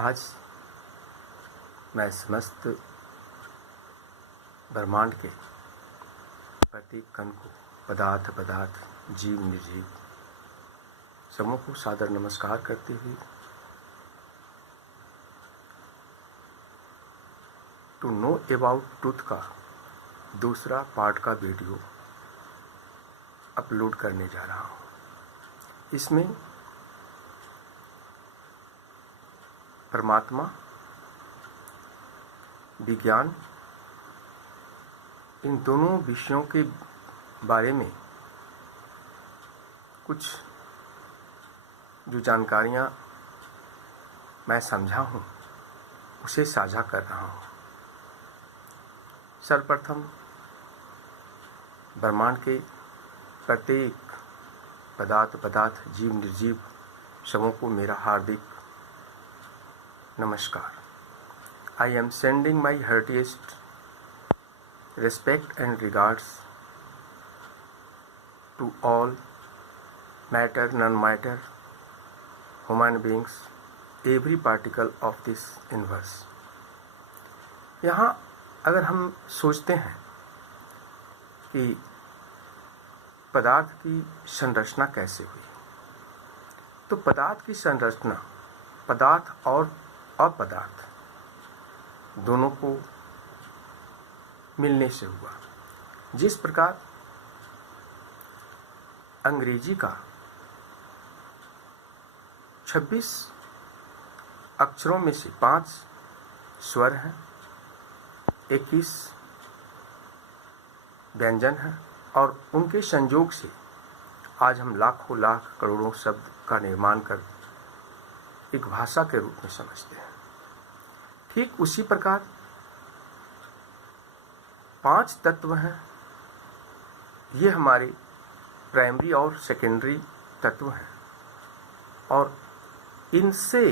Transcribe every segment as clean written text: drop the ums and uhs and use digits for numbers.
आज मैं समस्त ब्रह्मांड के प्रत्येक कण को, पदार्थ, जीव निर्जीव समूह को सादर नमस्कार करते हुए टू नो अबाउट ट्रूथ का दूसरा पार्ट का वीडियो अपलोड करने जा रहा हूँ। इसमें परमात्मा, विज्ञान, इन दोनों विषयों के बारे में कुछ जो जानकारियाँ मैं समझा हूँ उसे साझा कर रहा हूँ। सर्वप्रथम ब्रह्मांड के प्रत्येक पदार्थ, जीव निर्जीव समूह को मेरा हार्दिक नमस्कार। I am sending my heartiest respect and regards to all matter, non-matter, human beings, every particle of this universe। यहाँ अगर हम सोचते हैं कि पदार्थ की संरचना कैसे हुई, तो पदार्थ की संरचना पदार्थ और अपदार्थ दोनों को मिलने से हुआ। जिस प्रकार अंग्रेजी का 26 अक्षरों में से 5 स्वर हैं, 21 व्यंजन हैं और उनके संयोग से आज हम लाखों लाख करोड़ों शब्द का निर्माण कर एक भाषा के रूप में समझते हैं। ठीक उसी प्रकार 5 तत्व हैं। ये हमारे प्राइमरी और सेकेंडरी तत्व हैं और इनसे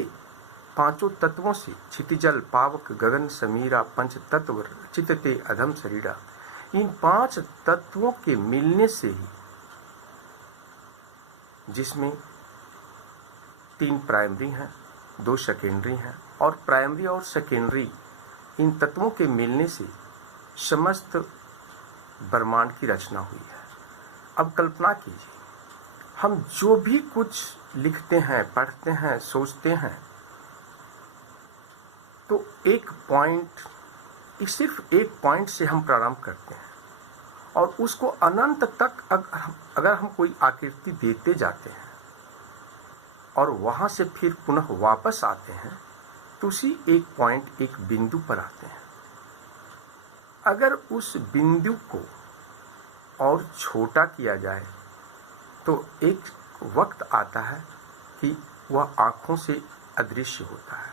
पांचों तत्वों से क्षितिजल, पावक, गगन, समीरा, पंच तत्व, चित्ते, अधम, शरीरा, इन 5 तत्वों के मिलने से ही, जिसमें 3 प्राइमरी हैं, 2 सेकेंडरी हैं और प्राइमरी और सेकेंडरी इन तत्वों के मिलने से समस्त ब्रह्मांड की रचना हुई है। अब कल्पना कीजिए, हम जो भी कुछ लिखते हैं, पढ़ते हैं, सोचते हैं, तो सिर्फ एक पॉइंट से हम प्रारंभ करते हैं और उसको अनंत तक अगर हम कोई आकृति देते जाते हैं और वहां से फिर पुनः वापस आते हैं तो उसी एक पॉइंट, एक बिंदु पर आते हैं। अगर उस बिंदु को और छोटा किया जाए तो एक वक्त आता है कि वह आंखों से अदृश्य होता है।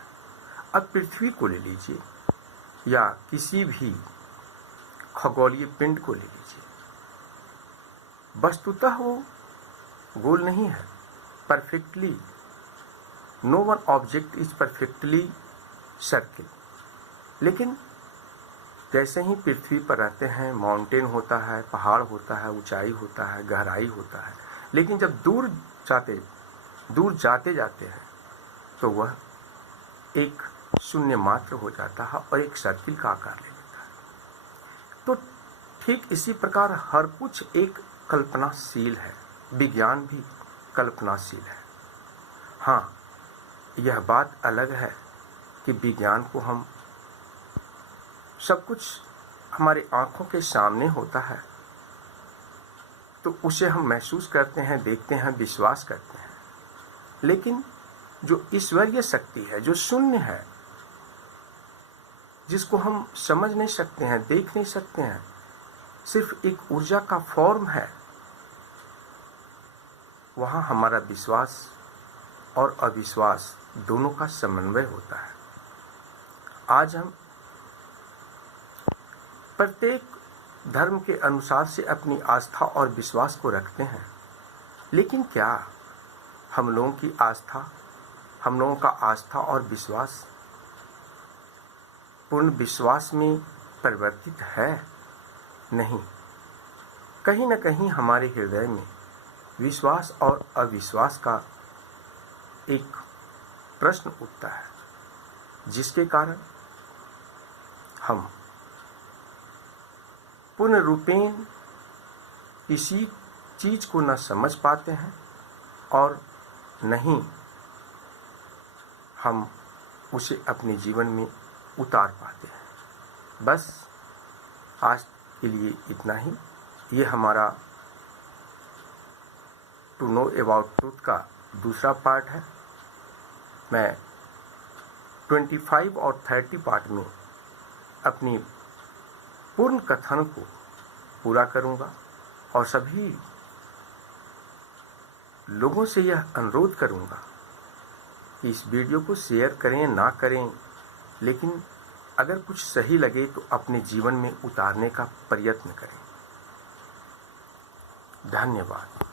अब पृथ्वी को ले लीजिए या किसी भी खगोलीय पिंड को ले लीजिए, वस्तुतः वो गोल नहीं है, perfectly no one object is perfectly circle. लेकिन जैसे ही पृथ्वी पर रहते हैं, माउंटेन होता है, पहाड़ होता है, ऊंचाई होता है, गहराई होता है, लेकिन जब दूर जाते जाते हैं तो वह एक शून्य मात्र हो जाता है और एक सर्किल का आकार ले लेता है। तो ठीक इसी प्रकार हर कुछ एक कल्पनाशील है, विज्ञान भी कल्पनाशील है। हाँ, यह बात अलग है कि विज्ञान को हम सब कुछ हमारे आंखों के सामने होता है तो उसे हम महसूस करते हैं, देखते हैं, विश्वास करते हैं। लेकिन जो ईश्वरीय शक्ति है, जो शून्य है, जिसको हम समझ नहीं सकते हैं, देख नहीं सकते हैं, सिर्फ एक ऊर्जा का फॉर्म है, वहां हमारा विश्वास और अविश्वास दोनों का समन्वय होता है। आज हम प्रत्येक धर्म के अनुसार से अपनी आस्था और विश्वास को रखते हैं, लेकिन क्या हम लोगों की आस्था, हम लोगों का आस्था और विश्वास पूर्ण विश्वास में परिवर्तित है? नहीं। कहीं न कहीं हमारे हृदय में विश्वास और अविश्वास का एक प्रश्न उठता है। जिसके कारण हम पूर्ण रूपेण किसी चीज को न समझ पाते हैं और न ही हम उसे अपने जीवन में उतार पाते हैं। बस आज के लिए इतना ही। ये हमारा टू नो अबाउट ट्रूथ का दूसरा पार्ट है। मैं 25 और 30 पार्ट में अपनी पूर्ण कथन को पूरा करूंगा और सभी लोगों से यह अनुरोध करूंगा कि इस वीडियो को शेयर करें ना करें, लेकिन अगर कुछ सही लगे तो अपने जीवन में उतारने का प्रयत्न करें। धन्यवाद।